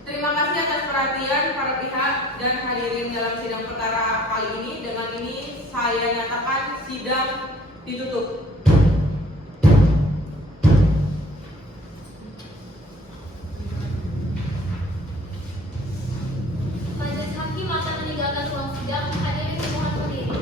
Terima kasih atas perhatian para pihak dan hadirin dalam sidang perkara kali ini. Dengan ini saya nyatakan sidang ditutup. Majelis hakim akan meninggalkan ruang sidang. Hadirin mohon berdiri.